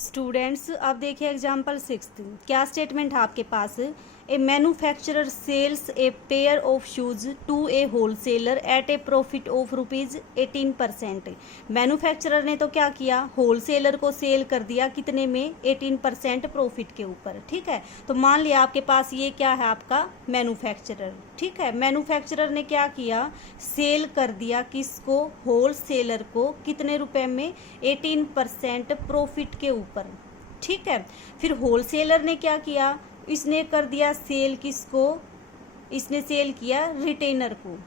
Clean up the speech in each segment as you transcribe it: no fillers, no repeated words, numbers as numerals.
Students अब देखिए example 6 क्या स्टेटमेंट है आपके पास। A manufacturer sells a pair of shoes to a wholesaler at a profit of ₹18%। Manufacturer ने तो क्या किया, होलसेलर को सेल कर दिया कितने में, 18% प्रॉफिट के ऊपर। ठीक है, तो मान लिया आपके पास ये क्या है आपका मैन्युफैक्चरर। ठीक है, मैन्युफैक्चरर ने क्या किया, सेल कर दिया किसको, होलसेलर को कितने रुपए में, 18% प्रॉफिट के ऊपर। ठीक है, फिर होलसेलर ने क्या किया, इसने कर दिया सेल किसको, इसने सेल किया रिटेनर को।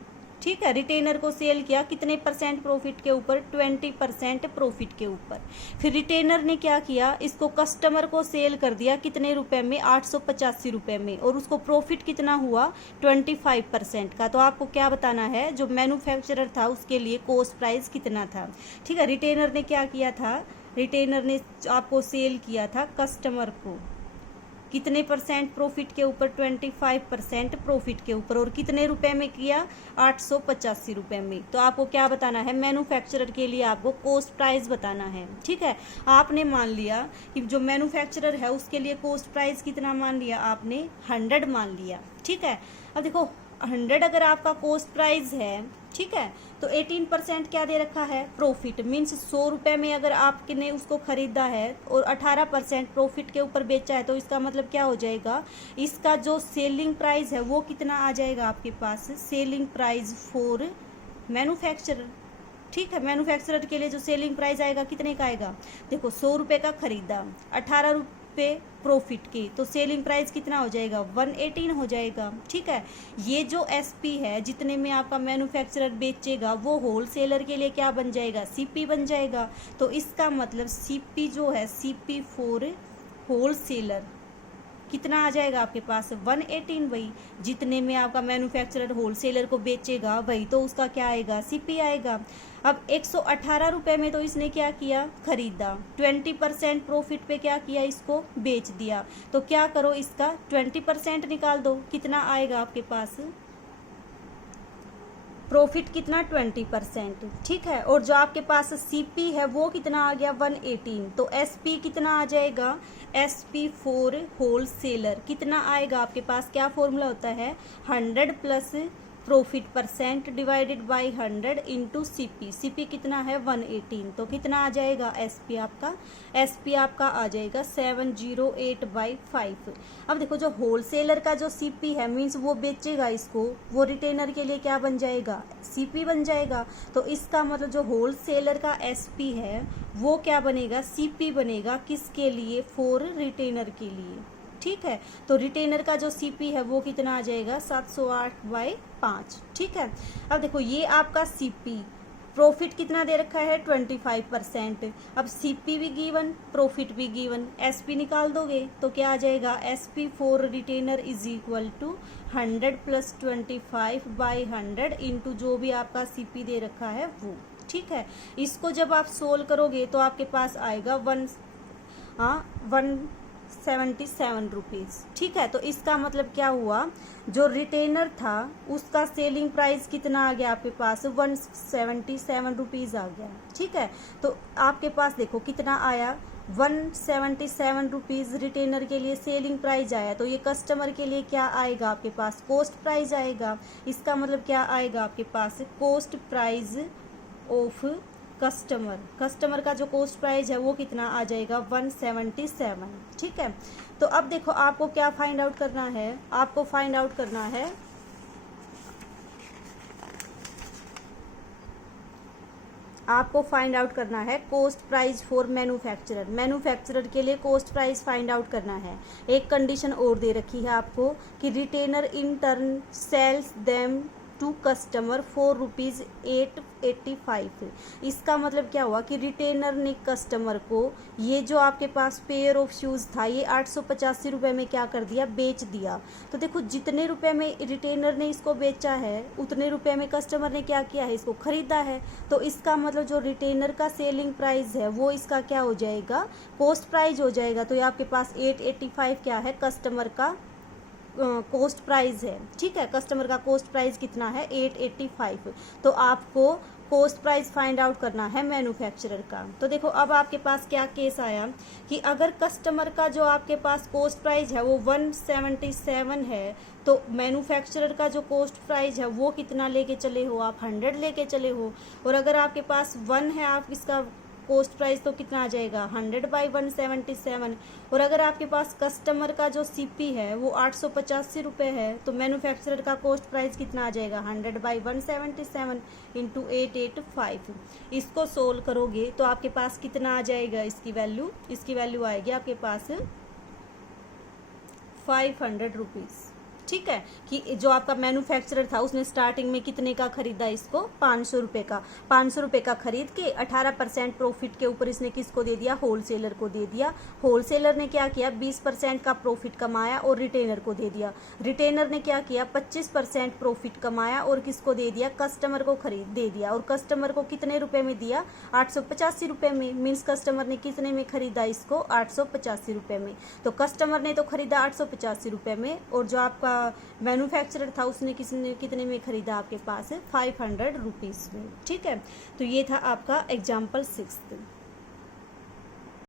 ठीक है, रिटेनर को सेल किया कितने परसेंट प्रॉफिट के ऊपर, 20% प्रॉफिट के ऊपर। फिर रिटेनर ने क्या किया, इसको कस्टमर को सेल कर दिया कितने रुपए में, 885 रुपए में, और उसको प्रॉफिट कितना हुआ, 25% का। तो आपको क्या बताना है, जो मैन्युफैक्चरर था उसके लिए कॉस्ट प्राइस कितना था। ठीक है, रिटेनर ने क्या किया था, रिटेनर ने आपको सेल किया था कस्टमर को कितने परसेंट प्रॉफिट के ऊपर, 25% प्रॉफिट के ऊपर, और कितने रुपए में किया, 885 रुपए में। तो आपको क्या बताना है, मैन्युफैक्चरर के लिए आपको कॉस्ट प्राइस बताना है। ठीक है, आपने मान लिया कि जो मैन्युफैक्चरर है उसके लिए कॉस्ट प्राइस कितना मान लिया आपने, 100 मान लिया। ठीक है, अब देखो 100 अगर आपका कॉस्ट प्राइस है, ठीक है, तो 18% क्या दे रखा है, प्रॉफिट। मीन्स 100 रुपए में अगर आपने उसको खरीदा है और 18% प्रॉफिट के ऊपर बेचा है, तो इसका मतलब क्या हो जाएगा, इसका जो सेलिंग प्राइस है वो कितना आ जाएगा आपके पास, सेलिंग प्राइस फॉर मैन्युफैक्चरर। ठीक है, मैन्युफैक्चरर के लिए जो सेलिंग प्राइस आएगा कितने का आएगा, देखो 100 रुपए का खरीदा, 18 रुपए प्रॉफिट की, तो सेलिंग प्राइस कितना हो जाएगा, 118 हो जाएगा। ठीक है, ये जो एसपी है जितने में आपका मैन्युफैक्चरर बेचेगा वो होलसेलर के लिए क्या बन जाएगा, सीपी बन जाएगा। तो इसका मतलब सीपी जो है, सीपी फॉर होलसेलर कितना आ जाएगा आपके पास, 118। वही जितने में आपका मैन्युफैक्चरर होलसेलर को बेचेगा वही तो उसका क्या आएगा, सीपी आएगा। अब 118 रुपए में तो इसने क्या किया, खरीदा, 20% प्रॉफिट पे क्या किया, इसको बेच दिया। तो क्या करो, इसका 20% निकाल दो, कितना आएगा आपके पास प्रॉफिट, कितना 20%। ठीक है, और जो आपके पास सीपी है वो कितना आ गया, 118। तो एसपी कितना आ जाएगा, एसपी फॉर होलसेलर कितना आएगा आपके पास, क्या फॉर्मूला होता है, 100 plus profit percent divided by 100 into CP. CP कितना है, 118। तो कितना आ जाएगा एसपी आपका, एसपी आपका आ जाएगा 708/5। अब देखो जो होलसेलर का जो सीपी है, मीन्स वो बेचेगा इसको, वो रिटेनर के लिए क्या बन जाएगा, सीपी बन जाएगा। तो इसका मतलब जो होलसेलर का एसपी है वो क्या बनेगा, सीपी बनेगा, किसके लिए, फॉर रिटेनर के लिए। ठीक है, तो रिटेनर का जो सीपी है वो कितना आ जाएगा, 708/5। ठीक है, अब देखो ये आपका सीपी, प्रॉफिट कितना दे रखा है, 25%। अब सीपी भी गिवन, प्रॉफिट भी गिवन, एसपी निकाल दोगे तो क्या आ जाएगा, SP for retailer is equal to 100 plus 25/100 into जो भी आपका सीपी दे रखा है वो। ठीक है, इसको जब आप सोल्व करोगे तो आपके पास आएगा 177 रुपीज़। ठीक है, तो इसका मतलब क्या हुआ, जो रिटेनर था उसका सेलिंग प्राइस कितना आ गया आपके पास, 177 रुपीज़ आ गया। ठीक है, तो आपके पास देखो कितना आया, 177 रुपीज़ रिटेनर के लिए सेलिंग प्राइस आया। तो ये कस्टमर के लिए क्या आएगा आपके पास, कॉस्ट प्राइस आएगा। इसका मतलब क्या आएगा आपके पास, cost price of customer. Customer का जो कॉस्ट प्राइस है वो कितना आ जाएगा, 177। ठीक है, तो अब देखो आपको क्या फाइंड आउट करना है, आपको फाइंड आउट करना है, आपको फाइंड आउट करना है cost price for manufacturer. Manufacturer के लिए कॉस्ट प्राइस फाइंड आउट करना है। एक कंडीशन और दे रखी है आपको कि retailer in turn sells them to customer for ₹885। इसका मतलब क्या हुआ कि रिटेनर ने कस्टमर को ये जो आपके पास पेयर ऑफ शूज़ था ये 885 रुपये में क्या कर दिया, बेच दिया। तो देखो जितने रुपए में रिटेनर ने इसको बेचा है उतने रुपए में कस्टमर ने क्या किया है, इसको खरीदा है। तो इसका मतलब जो रिटेनर का सेलिंग प्राइस है वो इसका क्या हो जाएगा, कॉस्ट प्राइस हो जाएगा। तो ये आपके पास 885 क्या है, कस्टमर का कॉस्ट प्राइस है। ठीक है, कस्टमर का कॉस्ट प्राइस कितना है, 885। तो आपको कॉस्ट प्राइस फाइंड आउट करना है मैन्युफैक्चरर का। तो देखो अब आपके पास क्या केस आया कि अगर कस्टमर का जो आपके पास कॉस्ट प्राइस है वो 177 है, तो मैन्युफैक्चरर का जो कॉस्ट प्राइस है वो कितना लेके चले हो आप, 100 लेके चले हो। और अगर आपके पास 1 है आप इसका कॉस्ट प्राइस, तो कितना आ जाएगा 100/177। और अगर आपके पास कस्टमर का जो सीपी है वो 885 रुपये है, तो मैन्युफैक्चरर का कॉस्ट प्राइस कितना आ जाएगा 100/177 इंटू 885। इसको सोल्व करोगे तो आपके पास कितना आ जाएगा, इसकी वैल्यू आएगी आपके पास 500 रुपीज़। ठीक है, कि जो आपका मैन्युफैक्चरर था उसने स्टार्टिंग में कितने का खरीदा इसको, 500 रुपये का। 500 रुपये का खरीद के 18% प्रॉफिट के ऊपर इसने किसको दे दिया, होलसेलर को दे दिया। होलसेलर ने क्या किया, 20% का प्रॉफिट कमाया और रिटेनर को दे दिया। रिटेनर ने क्या किया, 25% प्रॉफिट कमाया और किसको दे दिया, कस्टमर को खरीद दे दिया। और कस्टमर को कितने रुपए में दिया, 885 रुपये में। मीन्स कस्टमर ने कितने में खरीदा इसको, 885 रुपये में। तो कस्टमर ने तो खरीदा 885 रुपये में, और जो आपका मैन्युफैक्चरर था उसने कितने में खरीदा, आपके पास 500 रुपीज़ में। ठीक है, तो ये था आपका एग्जाम्पल 6।